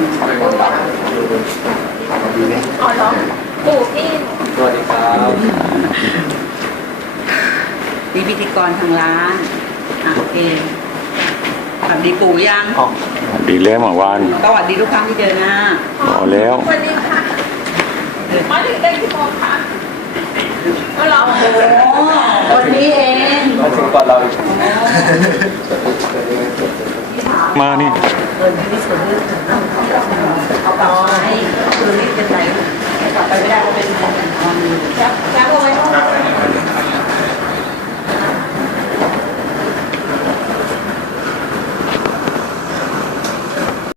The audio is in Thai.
นี่พิธีกรทางร้านอเอสวัสดีปู่ยังสวัสดีแล้วหมือวาน สวัสดีทุกครั้งที่เจอหน้าพอแล้ว สวัสดีค่ะ มาถึงได้ที่พอค่ะก็เราโอ้โหวันนี้เองมาถึงก่อเรามานี่ 아빠